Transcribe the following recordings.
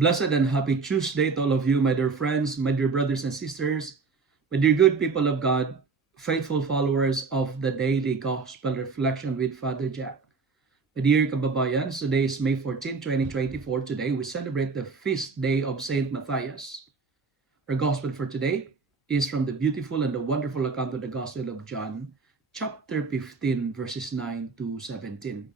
Blessed and happy Tuesday to all of you, my dear friends, my dear brothers and sisters, my dear good people of God, faithful followers of the Daily Gospel Reflection with Father Jack. My dear kababayan, today is May 14, 2024. Today we celebrate the feast day of Saint Matthias. Our Gospel for today is from the beautiful and the wonderful account of the Gospel of John, chapter 15, verses 9 to 17.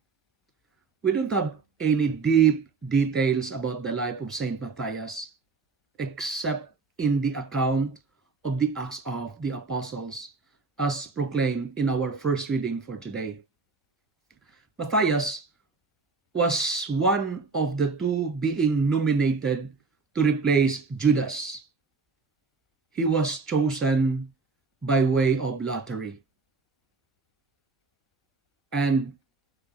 We don't have any deep details about the life of Saint Matthias except in the account of the Acts of the Apostles as proclaimed in our first reading for today. Matthias was one of the two being nominated to replace Judas. He was chosen by way of lottery. And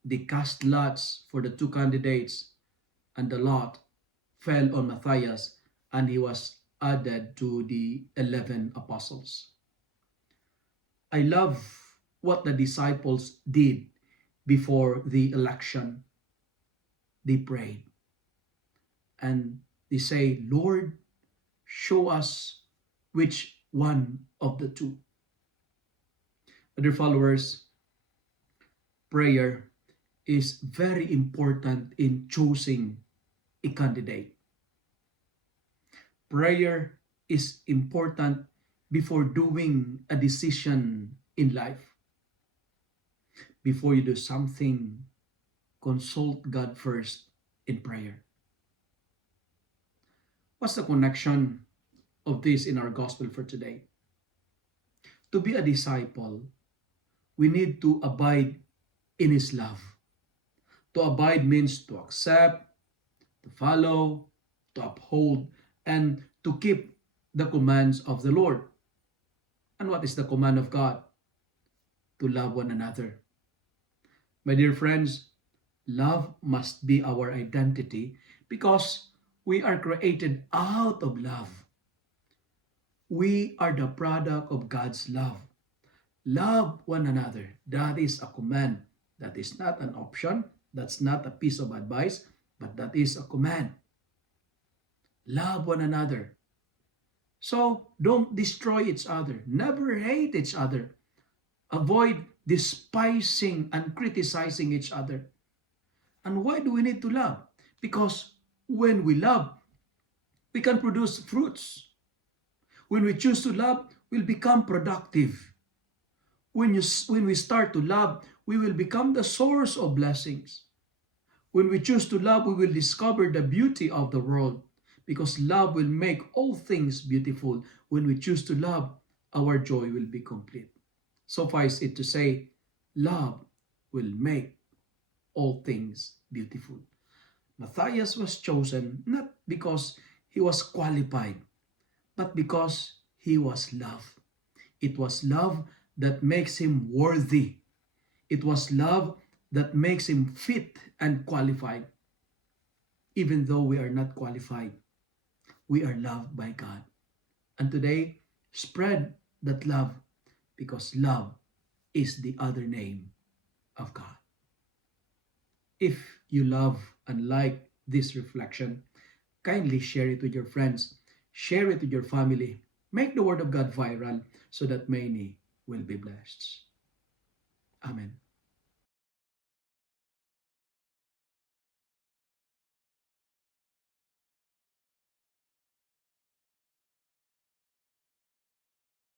they cast lots for the two candidates, and the lot fell on Matthias, and he was added to the 11 apostles. I love what the disciples did before the election. They prayed and they say, Lord, show us which one of the two. Other followers, prayer is very important in choosing a candidate. Prayer is important before doing a decision in life. Before you do something, consult God first in prayer. What's the connection of this in our gospel for today? To be a disciple, we need to abide in His love. To abide means to accept, to follow, to uphold, and to keep the commands of the Lord. And what is the command of God? To love one another. My dear friends, love must be our identity because we are created out of love. We are the product of God's love. Love one another. That is a command. That is not an option. That's not a piece of advice, but that is a command. Love one another. So don't destroy each other. Never hate each other. Avoid despising and criticizing each other. And why do we need to love? Because when we love, we can produce fruits. When we choose to love, we'll become productive. When we start to love, we will become the source of blessings. When we choose to love, we will discover the beauty of the world because love will make all things beautiful. When we choose to love, our joy will be complete. Suffice it to say, love will make all things beautiful. Matthias was chosen not because he was qualified, but because he was loved. It was love that makes him worthy. It was love that makes him fit and qualified. Even though we are not qualified, we are loved by God. And today, spread that love because love is the other name of God. If you love and like this reflection, kindly share it with your friends. Share it with your family. Make the Word of God viral so that many will be blessed. Amen.